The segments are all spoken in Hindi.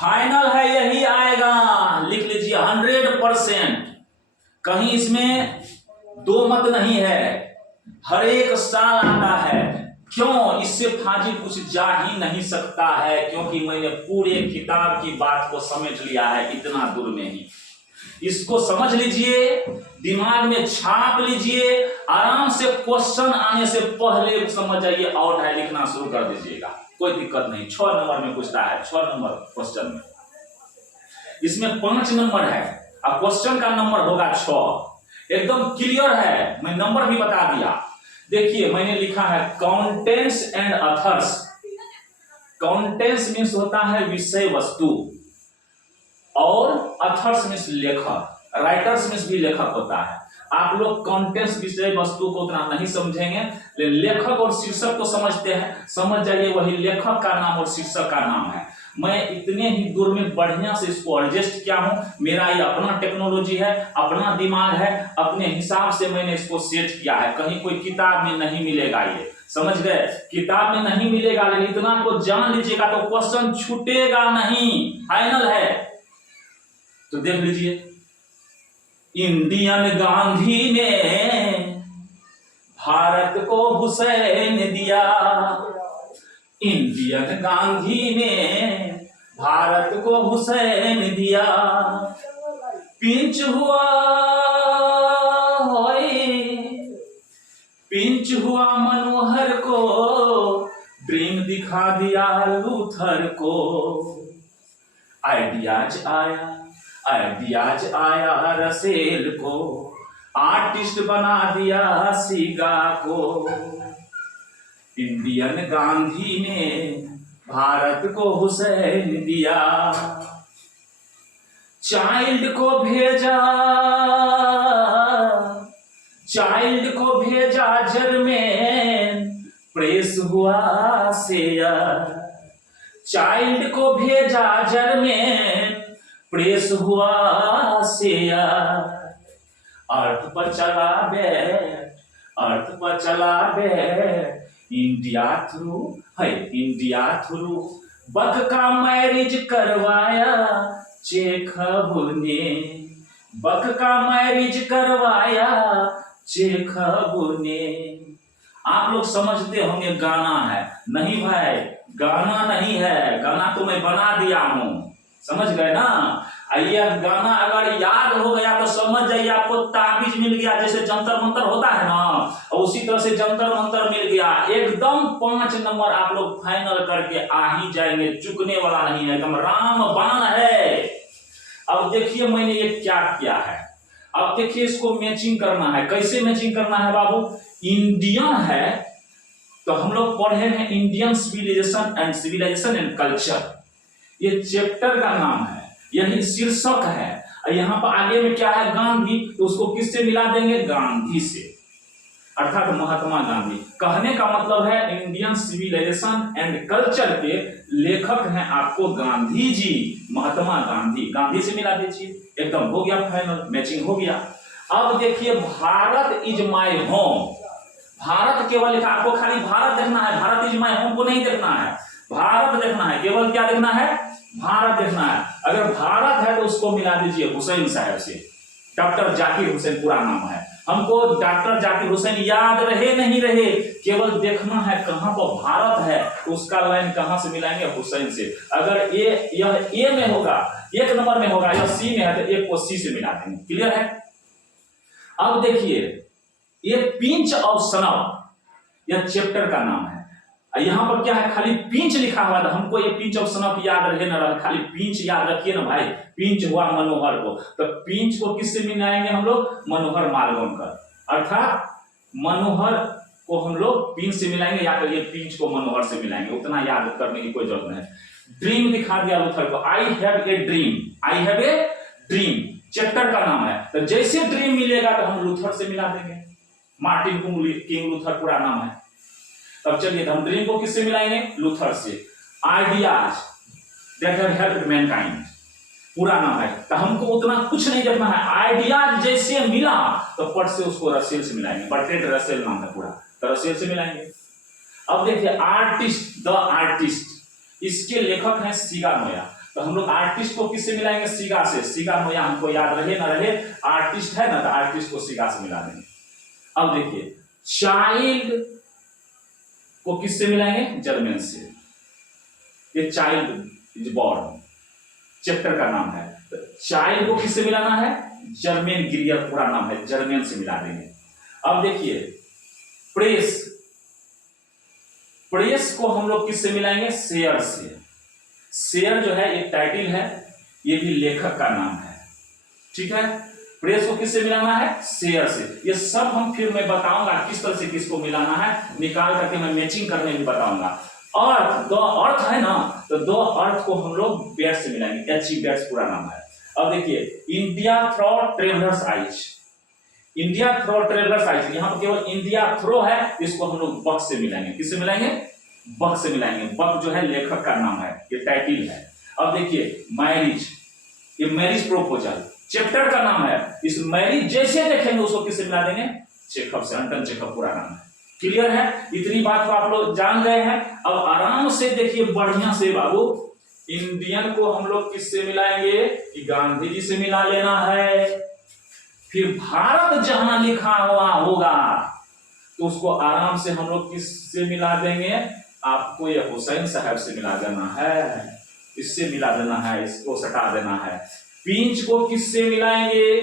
फाइनल है यही आएगा, लिख लीजिए 100%। कहीं इसमें दो मत नहीं है, हर एक साल आता है। क्यों? इससे फाजिल कुछ जा ही नहीं सकता है, क्योंकि मैंने पूरे किताब की बात को समझ लिया है इतना दूर में ही। इसको समझ लीजिए, दिमाग में छाप लीजिए, आराम से क्वेश्चन आने से पहले समझ जाइए और है लिखना शुरू कर दीजिएगा, कोई दिक्कत नहीं। 6 नंबर में पूछता है, 6 नंबर क्वेश्चन में, इसमें 5 नंबर है और क्वेश्चन का नंबर होगा 6। एकदम क्लियर है, मैं नंबर भी बता दिया। देखिए मैंने लिखा है contents and others. Contents means होता है विषय वस्तु, और अथर्स मीन्स लेखक, राइटर्स मीन्स भी लेखक होता है। आप लोग कंटेंट्स विषय वस्तु को उतना नहीं समझेंगे, लेकिन लेखक और शीर्षक को समझते हैं, समझ जाइए वही लेखक का नाम और शीर्षक का नाम है। मैं इतने ही दूर में बढ़िया से इसको एडजस्ट किया हूं, मेरा ये अपना टेक्नोलॉजी है, अपना दिमाग है, अपने हिसाब से मैंने इसको सेट किया है। कहीं कोई किताब में नहीं मिलेगा, ये समझ गए, किताब में नहीं मिलेगा, लेकिन इतना को जान लीजिएगा तो क्वेश्चन छूटेगा नहीं, फाइनल है। तो देख लीजिए, इंडियन गांधी ने भारत को हुसैन दिया, इंडियन गांधी ने भारत को हुसैन दिया, पिंच हुआ पिंच हुआ मनोहर को, ड्रीम दिखा दिया लूथर को, आइडियाज आया रसेल को, आर्टिस्ट बना दिया सीगा को, इंडियन गांधी ने भारत को हुसैन दिया, चाइल्ड को भेजा जर्मेन, प्रेस हुआ शेयर, चाइल्ड को भेजा जर्मेन, प्रेस हुआ शेयर, अर्थ पर चला बैठ, इंडिया थ्रू बक का मैरिज करवाया चेखव ने, बक का मैरिज करवाया चेखव ने। आप लोग समझते होंगे गाना है, नहीं भाई गाना नहीं है, गाना तो मैं बना दिया हूं, समझ गए ना। यह गाना अगर याद हो गया तो समझ जाइए आपको ताबीज मिल गया, जैसे जंतर मंतर होता है ना, और उसी तरह से जंतर मंतर मिल गया। एकदम 5 नंबर आप लोग फाइनल करके आ ही जाएंगे, चुकने वाला नहीं है, एकदम रामबाण है। अब देखिए मैंने ये क्या किया है, अब देखिए इसको मैचिंग करना है। कैसे मैचिंग करना है बाबू? इंडियन है तो हम लोग पढ़े हैं इंडियन सिविलाइजेशन एंड कल्चर, ये चैप्टर का नाम है, यही शीर्षक है। यहाँ पर आगे में क्या है? गांधी, तो उसको किससे मिला देंगे? गांधी से, अर्थात महात्मा गांधी। कहने का मतलब है इंडियन सिविलाइजेशन एंड कल्चर के लेखक हैं आपको गांधी जी, महात्मा गांधी, गांधी से मिला दीजिए, एकदम हो गया फाइनल, मैचिंग हो गया। अब देखिए Bharat is my home, Bharat केवल लिखा, आपको खाली भारत देखना है, भारत इज माय होम को नहीं देखना है, भारत देखना है, केवल क्या देखना है? भारत देखना है। अगर भारत है तो उसको मिला दीजिए हुसैन साहब से, डॉक्टर जाकिर हुसैन पूरा नाम है। हमको डॉक्टर जाकिर हुसैन याद रहे नहीं रहे, केवल देखना है कहां पर भारत है, तो उसका लाइन कहां से मिलाएंगे? हुसैन से। अगर यह ए में होगा, 1 नंबर में होगा, यह सी में है तो एक को सी से मिला देंगे। क्लियर है? अब देखिए ये पिंच ऑफ सनफ, यह चैप्टर का नाम है। यहां पर क्या है? खाली पिंच लिखा हुआ था, हमको ये पिंच ऑफ सनफ याद रहे ना रहे, खाली पिंच याद रखिए ना भाई। पिंच हुआ मनोहर को, तो पिंच को किससे मिलाएंगे हम लोग? मनोहर मालवणकर, अर्थात मनोहर को हम लोग पिंच से मिलाएंगे, या फिर ये पिंच को मनोहर से मिलाएंगे, उतना याद करने की कोई जरूरत नहीं। ड्रीम दिखा दिया लूथर को, I have a dream, chapter का नाम है। तो जैसे ड्रीम मिलेगा तो हम लूथर से मिला देंगे, मार्टिन किंग लूथर पूरा नाम है। तब चलिए हम ड्रीम को किससे मिलाएंगे? लूथर से। Ideas that have helped Mankind पूरा नाम है, तो हमको उतना कुछ नहीं देखना है। आइडियाज जैसे मिला तो पट से उसको रसेल से मिलाएंगे, बर्ट्रेड रसेल नाम है पूरा, तो रसेल से मिलाएंगे। अब देखिए आर्टिस्ट, द आर्टिस्ट, इसके लेखक हैं सीगा नोया, तो तो हम लोग आर्टिस्ट को किससे मिलाएंगे? सिगा से। सिगा में हमको याद रहे ना रहे, आर्टिस्ट है ना, तो आर्टिस्ट को सिगा से मिला देंगे। अब देखिए चाइल्ड को किससे मिलाएंगे? जर्मन से। ये चाइल्ड इज बॉर्न चैप्टर का नाम है, तो चाइल्ड को किससे मिलाना है? जर्मन गिरियर पूरा नाम है, जर्मन से मिला देंगे। अब देखिए प्रेस, प्रेस को हम लोग किससे मिलाएंगे? शेयर से। शेयर जो है एक टाइटल है, ये भी लेखक का नाम है, ठीक है। प्रेस को किससे मिलाना है? शेयर से। ये सब हम फिर मैं बताऊंगा किस तरह से किसको मिलाना है, निकाल करके मैं मैचिंग करने भी बताऊंगा। अर्थ, दो अर्थ है ना, तो दो अर्थ को हम लोग बेट से मिलाएंगे, एच बेट्स पूरा नाम है। अब देखिए India through travellers eyes, India through travellers eyes, यहां पर केवल इंडिया थ्रो है, इसको हम लोग बक से मिलाएंगे। किससे मिलाएंगे? बक से मिलाएंगे। बक जो है लेखक का नाम है, ये टाइटल है। अब देखिए मैरिज, ये मैरिज प्रोपोजल चैप्टर का नाम है। इस मैरिज जैसे देखेंगे उसको किससे मिला देंगे? चेखव से, अंटन चेखव पूरा नाम है। क्लियर है? इतनी बात को आप लोग जान गए हैं। अब आराम से देखिए बढ़िया से बाबू, इंडियन को हम लोग किससे मिलाएंगे? गांधी जी से मिला लेना है। फिर भारत जहां लिखा हुआ होगा तो उसको आराम से हम लोग किससे मिला देंगे? आपको ये हुसैन साहब से मिला देना है, इससे मिला देना है, इसको सटा देना है। पिंच को किससे मिलाएंगे?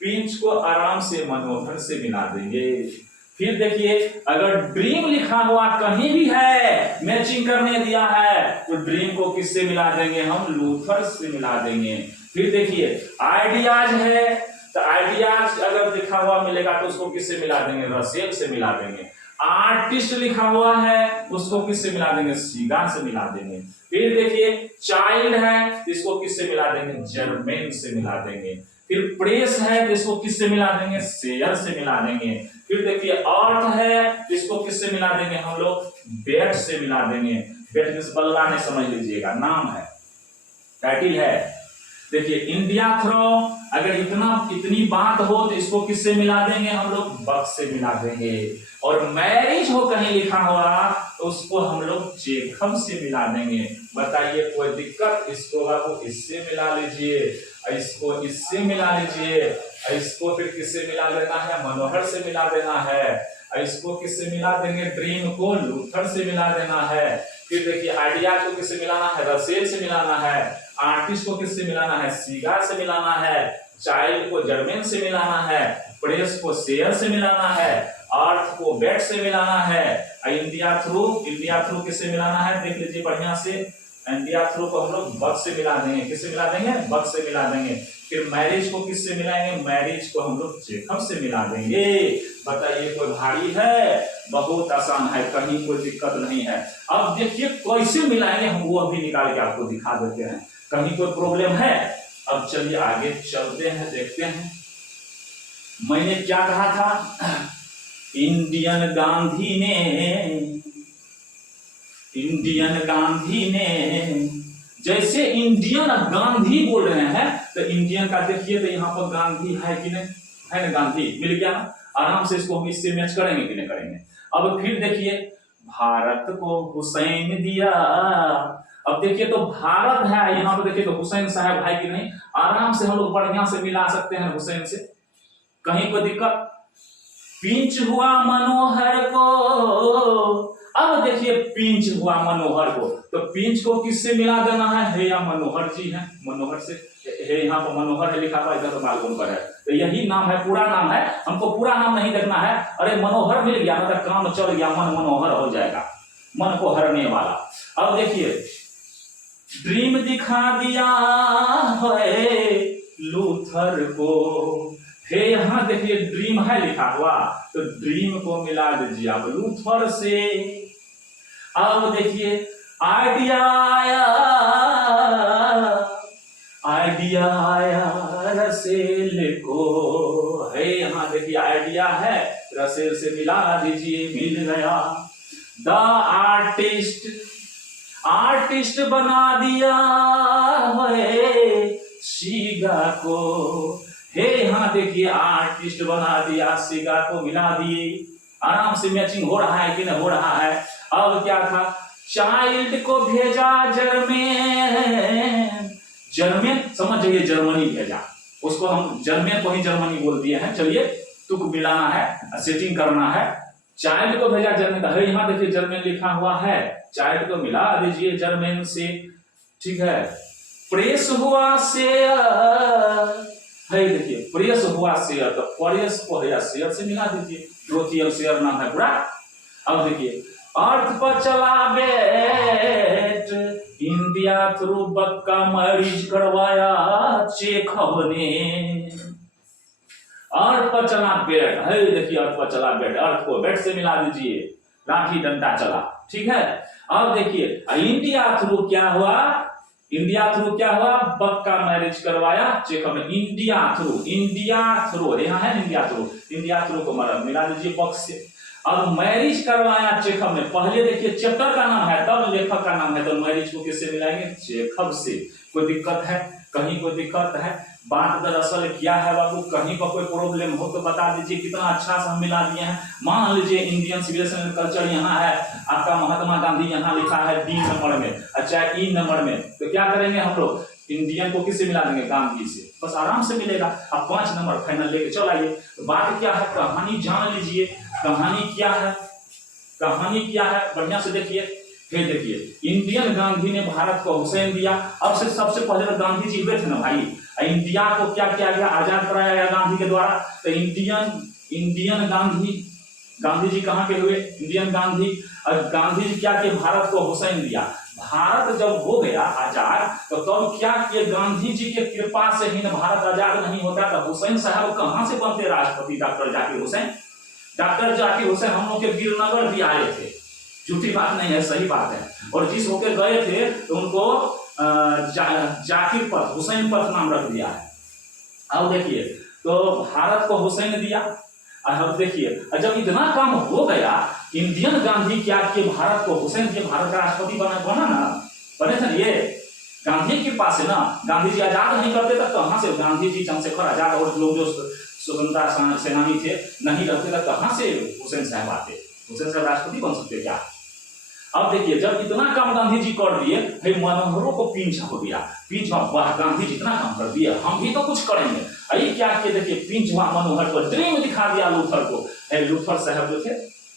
पिंच को आराम से मनोहर से मिला देंगे। फिर देखिए अगर ड्रीम लिखा हुआ कहीं भी है, मैचिंग करने दिया है, तो ड्रीम को किससे मिला देंगे? हम लूथर से मिला देंगे। फिर देखिए आइडियाज है, तो आइडियाज अगर लिखा हुआ मिलेगा तो उसको किससे मिला देंगे? रसेल से मिला देंगे। आर्टिस्ट लिखा हुआ है उसको किससे मिला देंगे? सीगा से मिला देंगे। फिर देखिए चाइल्ड है, इसको किससे मिला देंगे? जर्मन से मिला देंगे। फिर प्रेस है, इसको किससे मिला देंगे? शेयर से मिला देंगे। फिर देखिए अर्थ है, इसको किससे मिला देंगे? हम लोग बेट से मिला देंगे। बेट किस बल्ला ने समझ लीजिएगा, नाम है, टाइटल है। देखिए इंडिया थ्रो, अगर इतनी बात हो तो इसको किससे मिला देंगे? हम लोग बक से मिला देंगे। और मैरिज हो कहीं लिखा हुआ तो उसको हम लोग चेखव से मिला देंगे। बताइए कोई दिक्कत? इसको बाबू इससे मिला लीजिए, इसको इससे मिला लीजिए, इसको फिर किससे मिला देना है? मनोहर से मिला देना है। इसको किससे मिला देंगे? ड्रीम को लूथर से मिला देना है। फिर देखिए आइडिया को किससे मिलाना है? रसेल से मिलाना है। आर्टिस्ट को किससे मिलाना है? सीगा से मिलाना है। चाइल्ड को जर्मन से मिलाना है। प्रेस को शेयर से मिलाना है। अर्थ को बेट से मिलाना है। इंडिया थ्रू किससे मिलाना है? देख लीजिए बढ़िया से, इंडिया थ्रू को हम लोग बक से मिला देंगे। किससे मिला देंगे? बक से मिला देंगे। फिर मैरिज को किससे मिलाएंगे? मैरिज को हम लोग चेखव से मिला देंगे। बताइए कोई भारी है? बहुत आसान है, कहीं कोई दिक्कत नहीं है। अब देखिए कैसे मिलाएंगे हम, वो अभी निकाल के आपको दिखा देते हैं। कहीं कोई प्रॉब्लम है? अब चलिए आगे चलते हैं, देखते हैं। मैंने क्या कहा था? इंडियन गांधी ने जैसे इंडियन गांधी बोल रहे हैं तो इंडियन का देखिए तो यहाँ पर गांधी है कि नहीं? है ना, गांधी मिल गया ना। आराम से इसको हम इससे मैच करेंगे कि नहीं करेंगे? अब फिर देखिए भारत को हुसैन दिया। अब देखिए तो भारत है यहाँ पर, देखिए तो हुसैन साहब है कि नहीं? आराम से हम लोग बढ़िया से मिला सकते हैं हुसैन से, कहीं कोई दिक्कत? पिंच हुआ मनोहर को। अब देखिए पिंच हुआ मनोहर को, तो पिंच को किससे मिला देना है? या मनोहर जी है, मनोहर से है, यहाँ पर मनोहर है लिखा हुआ, इधर तो मालूम पर है, तो यही नाम है, पूरा नाम है। हमको पूरा नाम नहीं देखना है। अरे मनोहर मिल गया मतलब काम चल गया, मन मनोहर हो जाएगा, मन को हरने वाला। अब देखिए ड्रीम दिखा दिया है लूथर को। फिर यहाँ देखिए ड्रीम है लिखा हुआ, तो ड्रीम को मिला दीजिए आप लूथर से। अब देखिए आइडिया आया रसेल को, है यहाँ देखिए आइडिया है, रसेल से मिला दीजिए, मिल गया। द आर्टिस्ट बना दिया है सीगा को। हे यहाँ देखिए आर्टिस्ट बना दिया, सीगा को मिला दिए। आराम से मैचिंग हो रहा है कि नहीं हो रहा है? अब क्या था? चाइल्ड को भेजा जर्मन, जर्मन, समझ जाइए जर्मनी भेजा, उसको हम जर्मन को ही जर्मनी बोल दिए हैं। चलिए तुक मिलाना है, सेटिंग करना है। चाइल्ड को भेजा जर्मन का, यहाँ देखिए जर्मन लिखा हुआ है, चाइल्ड को मिला दीजिए जर्मन से, ठीक है। प्रेस हुआ शेयर है, देखिए प्रेस हुआ शेयर, तो प्रेस को है शेयर से मिला दीजिए, ड्रोथियल शेयर नाम है पूरा। अब देखिए अर्थ पर चला बेट, इंडिया थ्रू बक्का मैरिज करवाया चेखव ने। अर्थ पर चला बेट है, देखिए अर्थ पर चला बेट, अर्थ को बेट से मिला दीजिए, लाठी डंडा चला, ठीक है। अब देखिए इंडिया थ्रू क्या हुआ, इंडिया थ्रू क्या हुआ, बक्का मैरिज करवाया चेखव ने। इंडिया थ्रू यहाँ है इंडिया थ्रू को मिला दीजिए बक से। अब मैरिज करवाया चेखव ने, पहले देखिए चैप्टर का नाम है तब लेखक का नाम है, तो मैरिज को किससे मिलाएंगे, चेखव से। कोई दिक्कत है, कहीं कोई दिक्कत है, बात दरअसल क्या है बाबू, कहीं पर कोई प्रॉब्लम हो तो बता दीजिए, कितना अच्छा से हम मिला दिए हैं। मान लीजिए इंडियन सिविलाइजेशन एंड कल्चर यहाँ है, आपका महात्मा गांधी यहाँ लिखा है डी नंबर में, अच्छा ई नंबर में, तो क्या करेंगे हम लोग, इंडियन को किससे मिला देंगे, गांधी से, बस आराम से मिलेगा। अब 5 नंबर फाइनल लेके चल आइए। तो बात क्या है, कहानी जान लीजिए, कहानी क्या है, कहानी क्या है, बढ़िया से देखिए। फिर देखिए इंडियन गांधी ने भारत को हुसैन दिया। अब से सबसे पहले तो गांधी जी हुए थे ना भाई, इंडिया को क्या किया गया, आजाद कराया गया गांधी के द्वारा। तो इंडियन गांधी जी कहाँ के हुए, इंडियन गांधी। और गांधी जी क्या किए, भारत को हुसैन दिया। भारत जब हो गया आजाद तो तब क्या किए, गांधी जी के कृपा से ही न भारत आजाद नहीं होता, तो हुसैन साहब कहां से बनते राष्ट्रपति, डॉक्टर जाकिर हुसैन। डॉक्टर जाकिर हुसैन हम लोग के वीरनगर भी आए थे, झूठी बात नहीं है, सही बात है। और जिस होके गए थे तो उनको जाकिर पथ, हुसैन पथ नाम रख दिया है। अब देखिए तो भारत को हुसैन दिया। अब देखिए जब इतना काम हो गया, इंडियन गांधी क्या किए, भारत को हुसैन दिए, भारत का राष्ट्रपति बना ना, बने थे ये गांधी के पास है ना। गांधी जी आजाद नहीं करते तब कहां से, गांधी जी चंद्रशेखर आजाद और लोग जो स्वतंत्रता सेनानी थे नहीं रहते तब कहां से हुसैन साहब आते, हुसैन साहब राष्ट्रपति बन सकते क्या। अब देखिए जब इतना काम गांधी जी कर दिए, फिर मनोहरों को पिंच हो गया, पिंच वाह गांधी जी इतना काम कर दिया, हम भी तो कुछ करेंगे। अरे क्या किए, देखिए पिंच हुआ मनोहर को, ड्रीम दिखा दिया लूथर को। लूथर साहब जो थे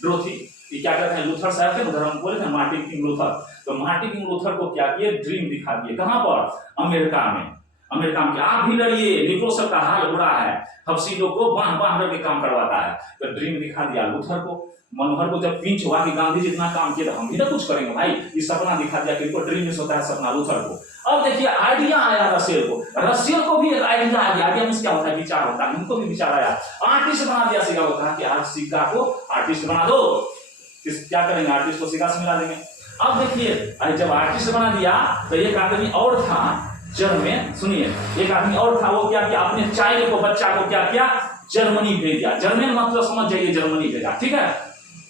ड्रोथी, ये क्या कहते हैं, लूथर साहब थे उधर हम बोले थे मार्टिन किंग लूथर, तो मार्टिन किंग लूथर को क्या किए, ड्रीम दिखा दिए। कहां पर, अमेरिका में। अमेरिका में आप भी लड़िए, निकोलस का हाल बुरा है, हफ्सीलों को बांध करके काम करवाता है, तो ड्रीम दिखा दिया लूथर को। मनोहर को जब पिंच हुआ कि गांधी जी इतना काम किया तो हम भी ना कुछ करेंगे भाई, ये सपना दिखा दिया कि ड्रीम में होता है सपना लूथर को। अब देखिए आइडिया आया रसियल को भी एक आइडिया आ गया। आइडिया में क्या होता है, विचार होता है, उनको भी विचार आया, आर्टिस्ट बना दिया सिक्का को, कहा कि आज सिक्का को आर्टिस्ट बना दो। क्या करेंगे, आर्टिस्ट को सिक्का से मिला देंगे। अब देखिए जब आर्टिस्ट बना दिया तो एक आदमी और था जर्मन, सुनिए एक आदमी और था, वो क्या किया, अपने चाइल्ड को, बच्चा को क्या किया, जर्मनी भेज दिया। जर्मन मतलब समझ जाइए जर्मनी भेजा, ठीक है।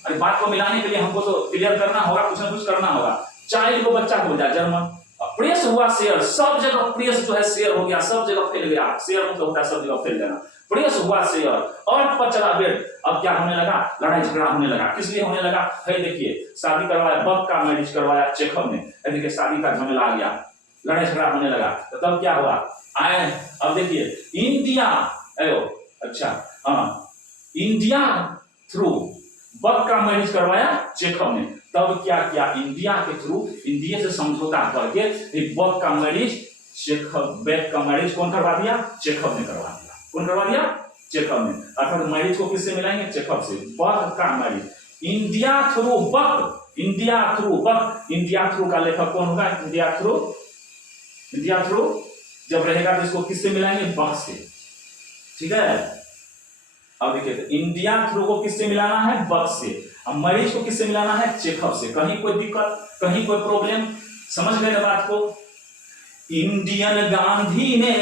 अरे बात को मिलाने के लिए हमको तो क्लियर करना होगा, कुछ ना कुछ करना होगा। चाइल्ड को, बच्चा को भेजा जर्मन। प्रेस हुआ शेयर, सब जगह प्रेस जो है शेयर हो गया, सब जगह फैल गया। शेयर मतलब होता है सब जगह फैल जाना। प्रेस हुआ शेयर और पता चला बेट। अब क्या होने लगा, लड़ाई झगड़ा होने लगा। किस लिए होने लगा, है देखिए शादी करवाया, बक का मैरिज करवाया चेखव ने, देखिए शादी का झमेला आ गया, लड़ाई झगड़ा होने लगा। तो तब क्या हुआ, आए अब देखिए इंडिया, अच्छा हाँ, इंडिया थ्रू बक का मैरिज करवाया चेखव ने। तब क्या किया, इंडिया के थ्रू, इंडिया से समझौता करके बक का मैरिज चेखव, बेक का मैरिज कौन करवा दिया, चेखव ने करवा दिया। कौन करवा दिया, चेखव ने। अर्थात मैरिज को किससे मिलाएंगे, चेखव से। बक का मैरिज इंडिया थ्रू बक, इंडिया थ्रू बक, इंडिया थ्रू का लेखक कौन होगा, इंडिया थ्रू, इंडिया थ्रू जब रहेगा तो इसको किससे मिलाएंगे, बक से, ठीक है। अब देखिए तो इंडिया थ्रू को किससे मिलाना है, बक से। अब मैरिज को किससे मिलाना है, चेखव से। कहीं कोई दिक्कत, कहीं कोई प्रॉब्लम, समझ गए बात को। इंडियन गांधी ने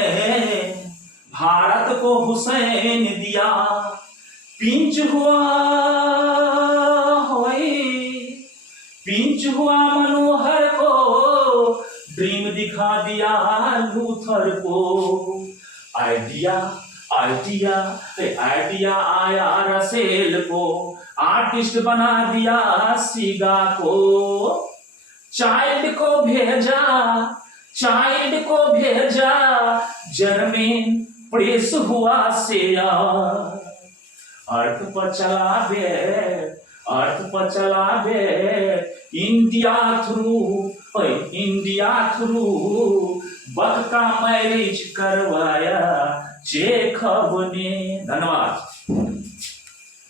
भारत को हुसैन दिया, पिंच हुआ पिंच हुआ मनोहर को, ड्रीम दिखा दिया लूथर को। आइडिया आइडिया आइडिया आया रसेल को, आर्टिस्ट बना दिया सीगा को। चाइल्ड को भेजा चाइल्ड को भेजा जर्मन प्रेस हुआ से अर्थ पर चला बे, अर्थ पर चला बे, इंडिया थ्रू, इंडिया थ्रू बक का मैरिज करवाया चेखब ने। धन्यवाद।